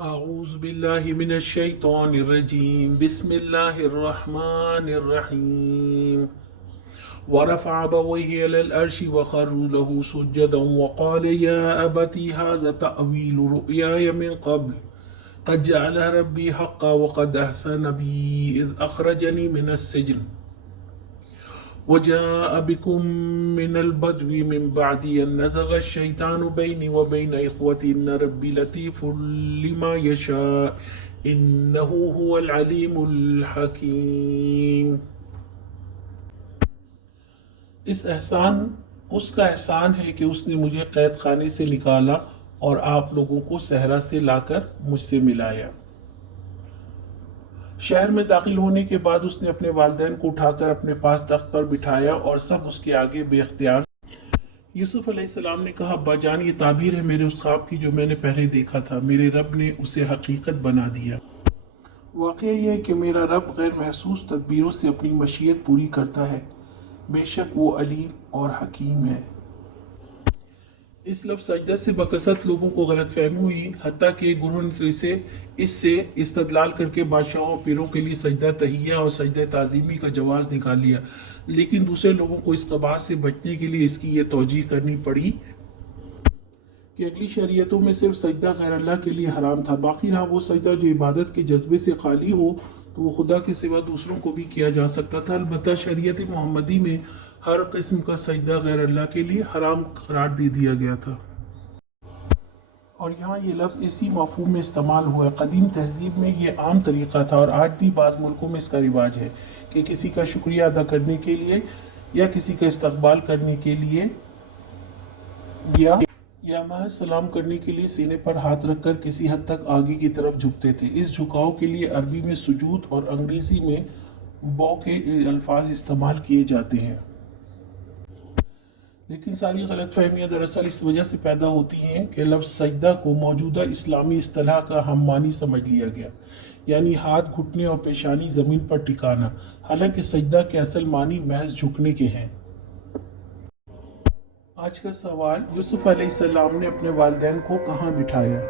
أعوذ بالله من الشيطان الرجيم بسم الله الرحمن الرحيم ورفع أبويه إلى العرش وخروا له سجدا وقال يا أبت هذا تأويل رؤياي من قبل قد جعلها ربي حقا وقد أحسن بي إذ أخرجني من السجن وجاء بكم من البدو من بعد أن نزغ الشيطان بيني وبين إخوتي إن ربي لطيف لما يشاء إنه هو العليم الحكيم۔ اس کا احسان ہے کہ اس نے مجھے قید خانے سے نکالا اور آپ لوگوں کو صحرا سے لا کر مجھ سے ملایا۔ شہر میں داخل ہونے کے بعد اس نے اپنے والدین کو اٹھا کر اپنے پاس تخت پر بٹھایا اور سب اس کے آگے بے اختیار۔ یوسف علیہ السلام نے کہا ابا جان، یہ تعبیر ہے میرے اس خواب کی جو میں نے پہلے دیکھا تھا، میرے رب نے اسے حقیقت بنا دیا۔ واقعہ یہ ہے کہ میرا رب غیر محسوس تدبیروں سے اپنی مشیت پوری کرتا ہے، بے شک وہ علیم اور حکیم ہے۔ اس لفظ سجدہ سے بکثرت لوگوں کو غلط فہمی ہوئی، حتیٰ کہ گروہ نے اس سے استدلال کر کے بادشاہوں اور پیروں کے لیے سجدہ تحیہ اور سجدہ تعظیمی کا جواز نکال لیا، لیکن دوسرے لوگوں کو اس قباحت سے بچنے کے لیے اس کی یہ توجیہ کرنی پڑی کہ اگلی شریعتوں میں صرف سجدہ غیر اللہ کے لیے حرام تھا، باقی رہا وہ سجدہ جو عبادت کے جذبے سے خالی ہو تو وہ خدا کے سوا دوسروں کو بھی کیا جا سکتا تھا۔ البتہ شریعت محمدی میں ہر قسم کا سجدہ غیر اللہ کے لیے حرام قرار دے دیا گیا تھا، اور یہاں یہ لفظ اسی مفہوم میں استعمال ہوا ہے۔ قدیم تہذیب میں یہ عام طریقہ تھا اور آج بھی بعض ملکوں میں اس کا رواج ہے کہ کسی کا شکریہ ادا کرنے کے لیے یا کسی کا استقبال کرنے کے لیے یا محض سلام کرنے کے لیے سینے پر ہاتھ رکھ کر کسی حد تک آگے کی طرف جھکتے تھے۔ اس جھکاؤ کے لیے عربی میں سجود اور انگریزی میں بو کے الفاظ استعمال کیے جاتے ہیں، لیکن ساری غلط فہمیاں دراصل اس وجہ سے پیدا ہوتی ہیں کہ لفظ سجدہ کو موجودہ اسلامی اصطلاح کا ہم معنی سمجھ لیا گیا، یعنی ہاتھ گھٹنے اور پیشانی زمین پر ٹکانا، حالانکہ سجدہ کے اصل معنی محض جھکنے کے ہیں۔ آج کا سوال، یوسف علیہ السلام نے اپنے والدین کو کہاں بٹھایا؟